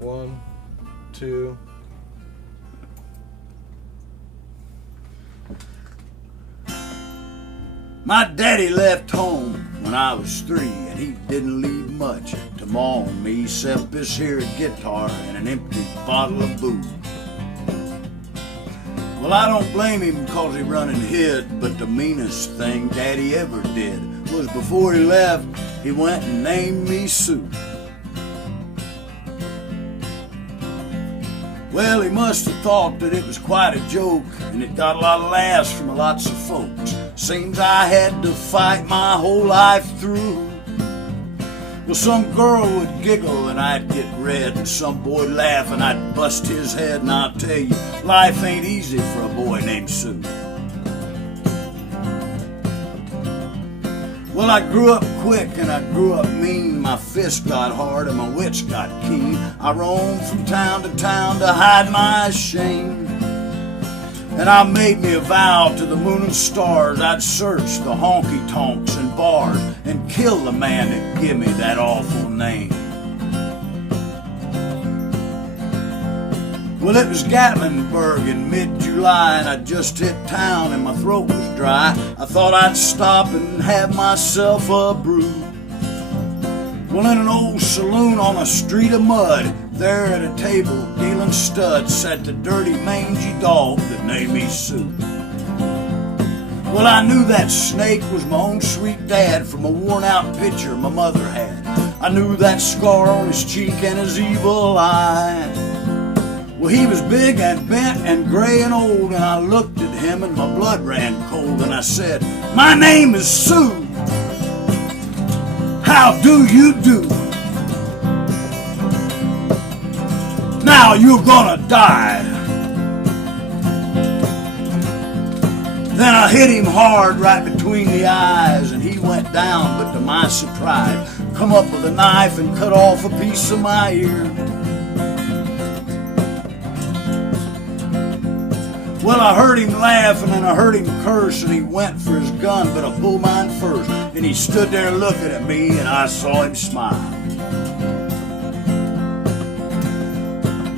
1, 2. My daddy left home when I was 3, and he didn't leave much to maul on me except this here guitar and an empty bottle of booze. Well, I don't blame him because he run and hid, but the meanest thing Daddy ever did was before he left, he went and named me Sue. Well, he must have thought that it was quite a joke, and it got a lot of laughs from lots of folks. Seems I had to fight my whole life through. Well, some girl would giggle and I'd get red, and some boy laugh and I'd bust his head, and I'll tell you, life ain't easy for a boy named Sue. Well, I grew up quick and I grew up mean. My fists got hard and my wits got keen. I roamed from town to town to hide my shame. And I made me a vow to the moon and stars I'd search the honky-tonks and bars and kill the man that give me that awful name. Well, it was Gatlinburg in mid-July, and I just hit town and my throat was dry. I thought I'd stop and have myself a brew. Well, in an old saloon on a street of mud, there at a table dealing studs sat the dirty mangy dog that named me Sue. Well, I knew that snake was my own sweet dad from a worn-out picture my mother had. I knew that scar on his cheek and his evil eye. Well, he was big and bent and gray and old, and I looked at him and my blood ran cold, and I said, "My name is Sue. How do you do? Now you're gonna die." Then I hit him hard right between the eyes, and he went down, but to my surprise, come up with a knife and cut off a piece of my ear. Well, I heard him laugh and then I heard him curse, and he went for his gun, but I pulled mine first, and he stood there looking at me, and I saw him smile.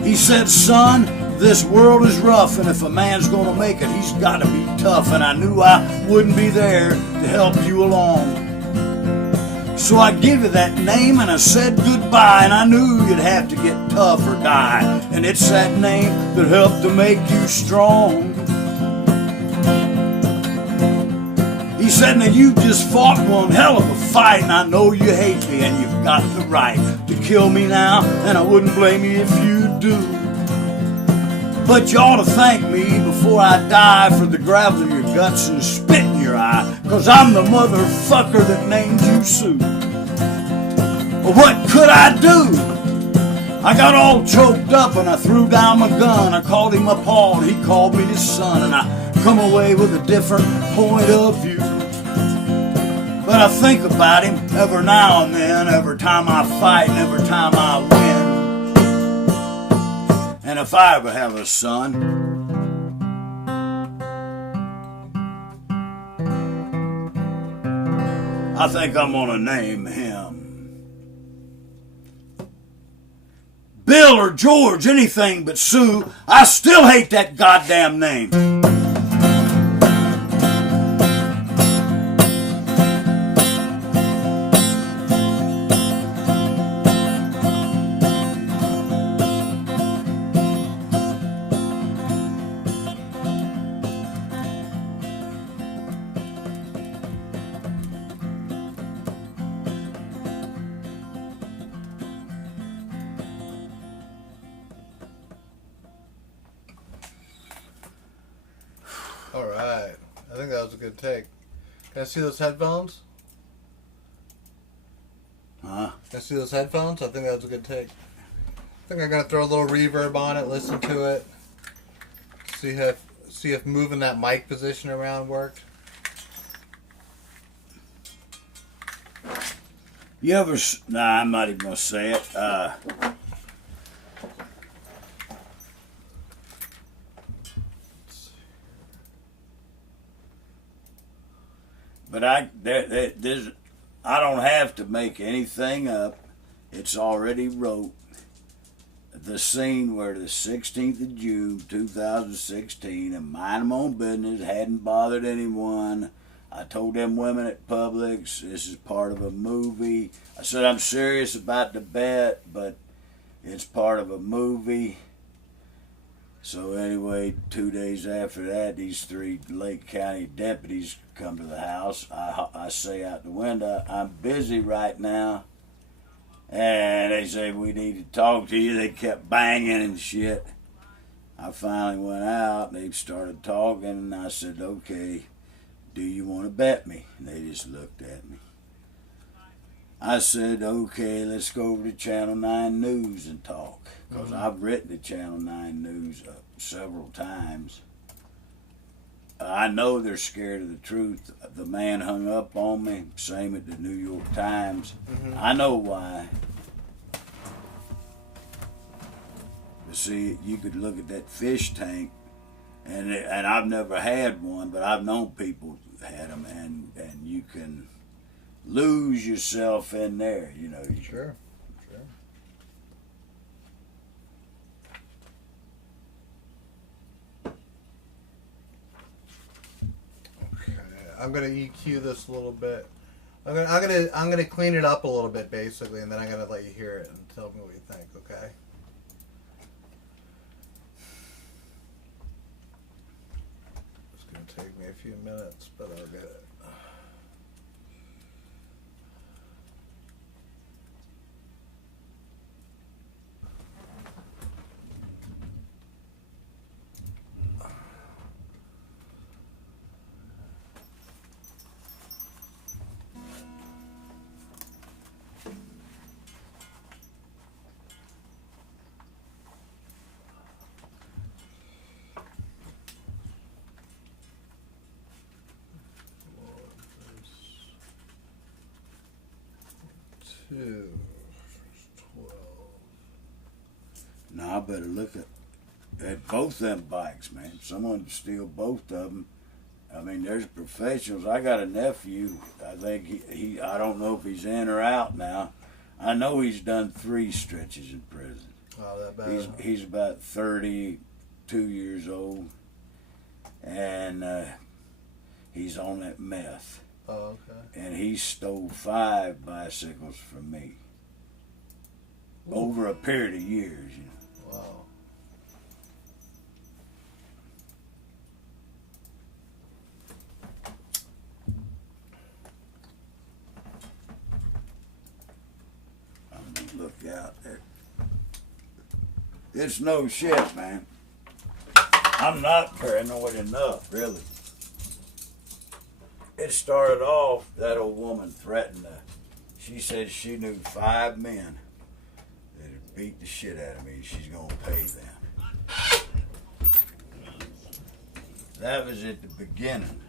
He said, "Son, this world is rough, and if a man's gonna make it, he's gotta be tough, and I knew I wouldn't be there to help you along. So I give you that name and I said goodbye, and I knew you'd have to get tough or die, and it's that name that helped to make you strong." He said, "Now you just fought one hell of a fight, and I know you hate me, and you've got the right to kill me now, and I wouldn't blame you if you do. But you ought to thank me before I die for the gravel in your guts and the spit in your eye, 'cause I'm the motherfucker that named you Sue." Well, what could I do? I got all choked up and I threw down my gun. I called him my pa and he called me his son, and I come away with a different point of view. But I think about him every now and then, every time I fight and every time I win. And if I ever have a son, I think I'm gonna name him Bill or George, anything but Sue. I still hate that goddamn name. Alright. I think that was a good take. Can I see those headphones? Huh? Can I see those headphones? I think that was a good take. I think I'm going to throw a little reverb on it, listen to it. See if moving that mic position around worked. You ever... Nah, I'm not even going to say it. But I don't have to make anything up. It's already wrote. the scene where the 16th of June 2016, and mind my own business, hadn't bothered anyone. I told them women at Publix, this is part of a movie. I said, I'm serious about the bet, but it's part of a movie. So anyway, 2 days after that, these 3 Lake County deputies come to the house. I say out the window, I'm busy right now. And they say, we need to talk to you. They kept banging and shit. I finally went out, and they started talking, and I said, okay, do you want to bet me? And they just looked at me. I said, okay, let's go over to Channel 9 News and talk. Because I've written to Channel 9 News several times. I know they're scared of the truth. The man hung up on me, same at the New York Times. I know why. But see, you could look at that fish tank, and I've never had one, but I've known people had them, and you can lose yourself in there, you know. Sure. Okay, I'm gonna EQ this a little bit. I'm gonna clean it up a little bit, basically, and then I'm gonna let you hear it and tell me what you think. Okay. It's gonna take me a few minutes, but I'll get it. Two, 12. Now I better look at both them bikes, man. Someone steal both of them. I mean, there's professionals. I got a nephew. I think he I don't know if he's in or out now. I know he's done 3 stretches in prison. Oh, that bad. He's about 32 years old, and he's on that meth. Oh, okay. And he stole 5 bicycles from me over a period of years, you know. Wow. I'm gonna look out there. It's no shit, man. I'm not paranoid enough, really. It started off, that old woman threatened she said she knew 5 men that had beat the shit out of me. She's gonna pay them. That was at the beginning.